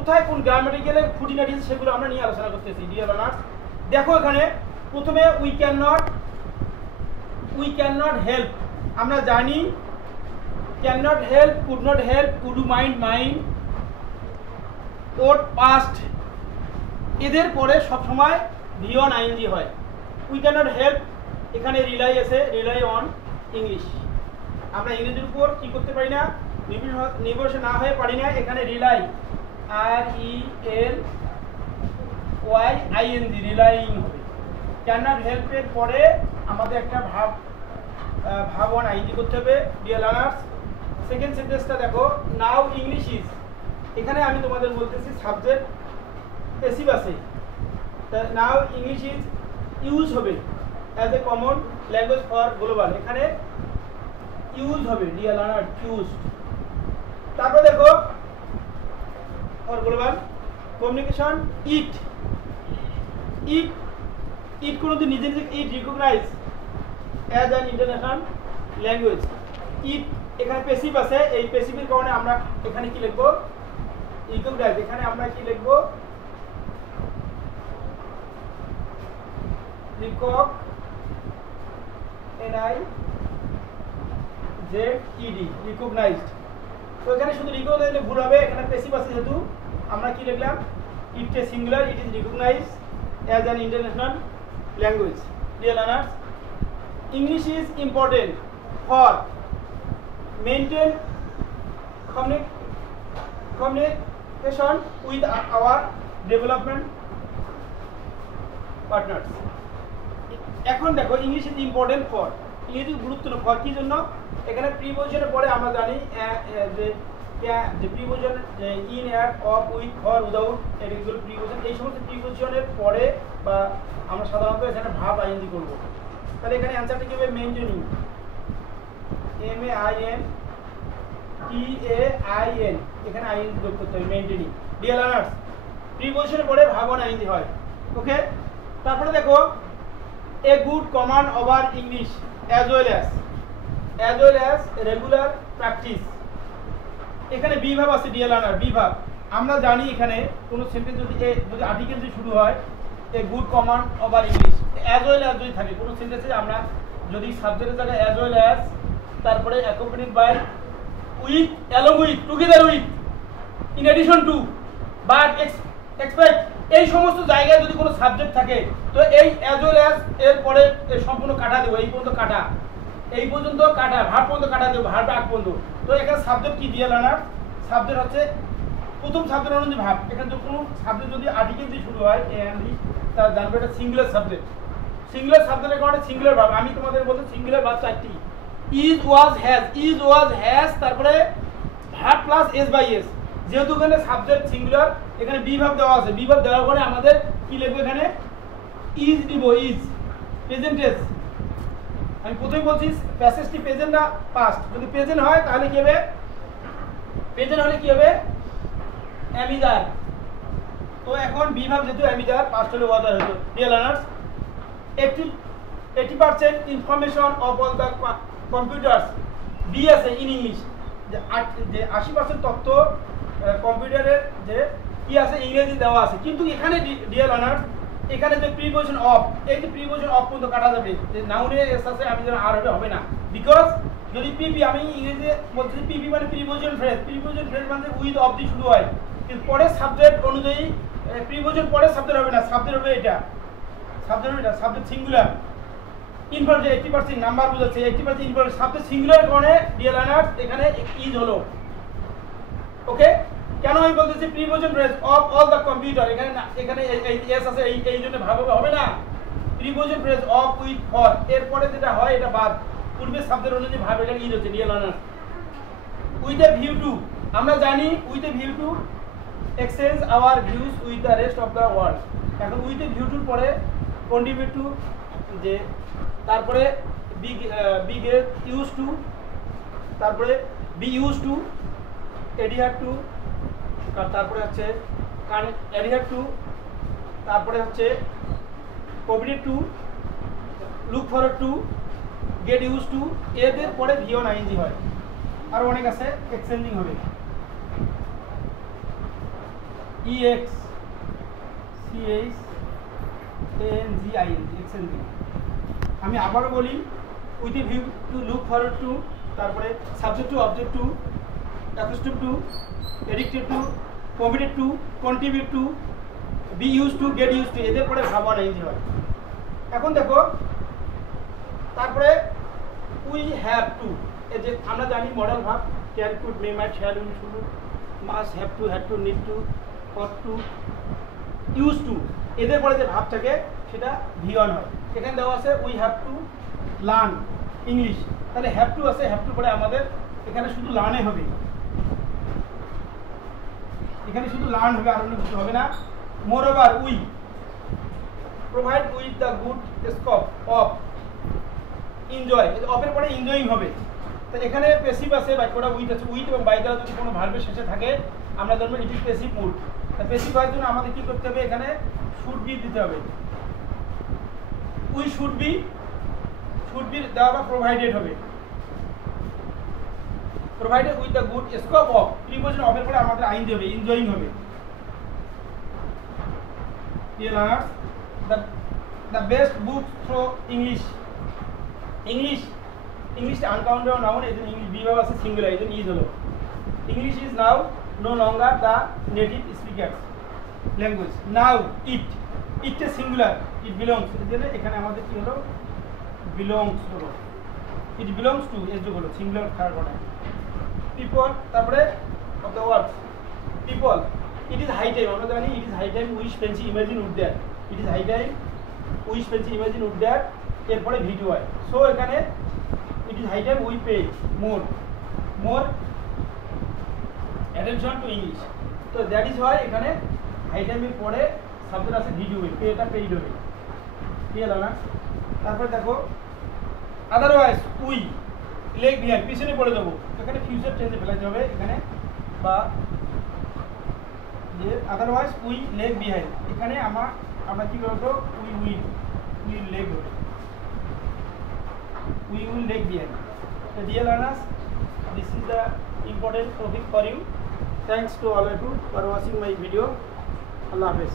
কোথায় কোন গ্রামাটিক্যালের খুঁটিনাটি সেগুলো আমরা নিয়ে আলোচনা করতেছি ডিয়ার লার্নার্স। দেখো এখানে প্রথমে উই ক্যান নট হেল্প, আমরা জানি can not help, could not help, could you mind, or past, এদের পরে সবসময় ভিওন আইএনজি হয়। উই ক্যান নট হেল্প, এখানে রিলাই আছে, রিলাই অন ইংলিশ, আমরা ইংরেজির উপর কি করতে পারি না, নির্ভরশীল না হয়ে পারি না, এখানে রিলাই RELYING রিলাইং হবে। ক্যান নট হেল্পের পরে আমাদের একটা ভাব অন আইএনজি করতে হবে ডিয়ার লার্নার্স। সেকেন্ড সেন্টেন্সটা দেখো, নাও ইংলিশ ইজ, এখানে আমি তোমাদের বলতেছি সাবজেক্ট প্যাসিভ আছে, নাও ইংলিশ ইজ ইউজ হবে as a common language for global, এখানে ইউজ হবে ডিয়ার লার্নার, ইউজ। তারপর দেখো ফর গ্লোবাল কমিউনিকেশন, ইট কোনোদিন নিজে নিজে it recognise as an international language. It এখানে প্যাসিভ আছে, এই প্যাসিভের কারণে আমরা এখানে কি লিখবো, রিকগনাইজ, এখানে আমরা কি লিখবো, রিকগনাইজড। তো এখানে শুধু রিকগনাইজ ভুল হবে, এখানে প্যাসিভ আছে যেহেতু আমরা কি লিখলাম, it a singular, it is recognised as an international language. Dear learners, English is important for maintain communication with our development partners. এখন দেখো ইংলিশ ইজ ইম্পর্টেন্ট ফর, ইংরেজি গুরুত্বপূর্ণ ফর কি জন্য, এখানে প্রিপোজিশনের পরে আমরা জানি যে preposition in, at, of, with, for, without, এগুলো প্রিপোজিশন, এই সমস্ত প্রিপোজিশনের পরে বা আমরা সাধারণত এখানে ভাব আইএনজি করব। তাহলে এখানে অ্যান্সারটা কি হবে, মেইনটেইনিং, MAINTAIN, এখানে আইএনজি যোগ করতে হবে, মেইনটেইনিং। ডিয়ার লার্নার্স, প্রিপোজিশনের পরে ভাব অন আইএনজি হয়, ওকে। তারপরে দেখো a good command over English as well as regular practice, এখানে বি ভাব আছে ডিয়ার লার্নার, বি ভাব। আমরা জানি এখানে কোনো সেন্টেন্স যদি আর্টিকেল দিয়ে শুরু হয়, a good command over English as well as যদি থাকে কোনো সেন্টেন্সে, আমরা যদি সাবজেক্টের জায়গায় as well as, তারপরে accompanied by, with, along with, together with, in addition to, but expect, এই সমস্ত জায়গায় যদি কোনো সাবজেক্ট থাকে তো এই অ্যাজ ওয়েল অ্যাজ এর পরে সম্পূর্ণ কাটা দেবো, এই পর্যন্ত কাটা, এই পর্যন্ত কাটা, ভার্ব পর্যন্ত কাটা দেবো, ভার্ব আগ পর্যন্ত। তো এখানে সাবজেক্ট কি দিয়ে লার্নার, সাবজেক্ট হচ্ছে প্রথম সাবজেক্ট অনুযায়ী ভার্ব। এখানে তো কোনো সাবজেক্ট যদি আর্টিকেল দিয়ে শুরু হয় এনলি, তার জানবে এটা সিঙ্গুলার সাবজেক্ট, সিঙ্গুলার সাবজেক্টের কারণে সিঙ্গুলার ভার্ব। আমি তোমাদের বলতে সিঙ্গুলার ভার্ব চারটি, ইজ ওয়াজ হ্যাজ, তারপরে verb plus s by s, যেহেতু এখানে সাবজেক্ট সিঙ্গুলার, এখানে বি ভাব দেওয়া আছে, বি ভাব দেওয়ার পরে আমাদের কি লিখবো, এখানে ইজ দিব, ইজ প্রেজেন্ট টেন্স। আমি প্রথমে বলছি প্যাসেজটি প্রেজেন্ট না পাস্ট, যদি প্রেজেন্ট হয় তাহলে কি হবে, প্রেজেন্ট হলে কি হবে, অ্যামিজার। তো এখন বি ভাব যেহেতু অ্যামিজার, পাস্ট হলে ওয়াজার হতো। Dear learners, 80% information of all the computers, বি আছে ইন ইংলিশ, যে 80% তথ্য কম্পিউটারের যে কি আছে ইংরেজি দেওয়া আছে, কিন্তু এখানে ডিয়ার লার্নার্স, এখানে যে প্রিপোজিশন অফ, এই যে প্রিপোজিশন অফ পর্যন্ত কাটা যাবে, যে নাউনে এস আছে, আমি যেন আর হবে না, বিকজ যদি পিপি, আমি ইংরেজি বলছি পিপি মানে প্রিপোজিশন ফ্রেজ মানে উইথ অফ দিয়ে শুরু হয়, কিন্তু পরে সাবজেক্ট অনুযায়ী প্রিপোজিশন পরে সাবজেক্ট হবে না, সাবজেক্ট হবে এটা, সাবজেক্ট সিঙ্গুলার। ইনফরমেশন 80% নাম্বার বোঝাচ্ছে, 80% ইনফরমেশন, সাবজেক্ট সিঙ্গুলার কারণে ডিয়ার লার্নার্স এখানে ইজ হলো, ওকে। কেন আমি বলতেছি preposition phrase of all the computer, এখানে এই এস আছে, এই জন্য ভাব হবে না, preposition phrase of with for, এরপরে যেটা হয় এটা বাদ, পূর্বে সাবজেক্ট অনুযায়ী ভাব এখানে ইজ হচ্ছে। Dear learners, with a view to, আমরা জানি with a view to exchange our views with the rest of the world. এখন উইথ এ ভিউ টুর পরে কন্ট্রিবিউট টু, যে তারপরে বি গেট ইউজ টু, তারপরে be use to, adhere to, তারপরে হচ্ছে অ্যাডিহার টু, তারপরে হচ্ছে covid to, look forward to, get use to, এদের পরে ভিওন আইএনজি হয়, আর অনেক আছে, এক্সচেঞ্জিং হবে। EXCHANGING আমি আবারও বলি with a view to look forward to, তারপরে subject to object to, accustomed to, addicted to, committed to, contribute to, be use to, get use to, এদের পরে ভাব ওয়ান আইএনজি হয়। এখন দেখো তারপরে উই হ্যাভ টু, এই যে আমরা জানি modal verb can, could, may, might, shall, will, should, must, have to, had to, need to, ought to, use to, এদের পরে যে ভাব থাকে সেটা ভি ওয়ান হয়। এখানে দেওয়া আছে we have to learn English, তাহলে হ্যাভ টু আছে, হ্যাভ টু পরে আমাদের এখানে শুধু লার্নে হবে, এখানে শুধু লার্ন হবে, আর অন্য কিছু হবে না। Moreover we provide with the good scope of enjoy, অফের পরে এনজয়িং হবে। তো এখানে প্যাসিভ আছে, বাক্যটা উইথ আছে, উইথ এবং বাই দ্বারা যদি কোনো ভার্বের শেষে থাকে আমরা ধরবো ইট ইজ প্যাসিভ মুড। তা প্যাসিভ হওয়ার জন্য আমাদের কি করতে হবে, এখানে শুড বি দিতে হবে। উই শুড বি দেওয়া বা প্রোভাইডেড হবে, provided with the good scope of, preposition অফের পরে আমাদের আইএনজি হবে, এনজয়িং হবে। Dear learners, the best book through English, English uncountable noun, এই জন্য ইংলিশ বিভাগ আছে সিঙ্গুলার, এই জন্য ইজ হলো। English is now no longer the native speakers language. Now it a singular, it belongs, এই জন্য এখানে আমাদের কি হলো, বিলংস হলো, ইট বিলংস টু এর যোগ হলো সিঙ্গুলার থার্ড অর্ডার। পিপল, তারপরে of the words people, it is high time, আমরা জানি it is high time wish fancy imagine would that, it is high time wish fancy imagine would that, এরপরে video হয়। So এখানে it is high time we pay more attention to English, তো that is হয় এখানে high টাইমের পরে subject আছে video, পেটা পেইড হবে, ঠিক আছে না। তারপরে দেখো আদারওয়াইজ উই লেগ বিহাইন্ড, পিছনে পড়ে যাবো, এখানে ফিউচার টেন্সে ফেলাতে হবে এখানে, বা যে আদারওয়াইজ উই লেগ বিহাইন্ড, এখানে আমরা কি করবো, উই উইল লেগ হবে, we will leg behind. So dear learners, this is the important topic for you. Thanks to all of you for watching my video. Allah Hafiz.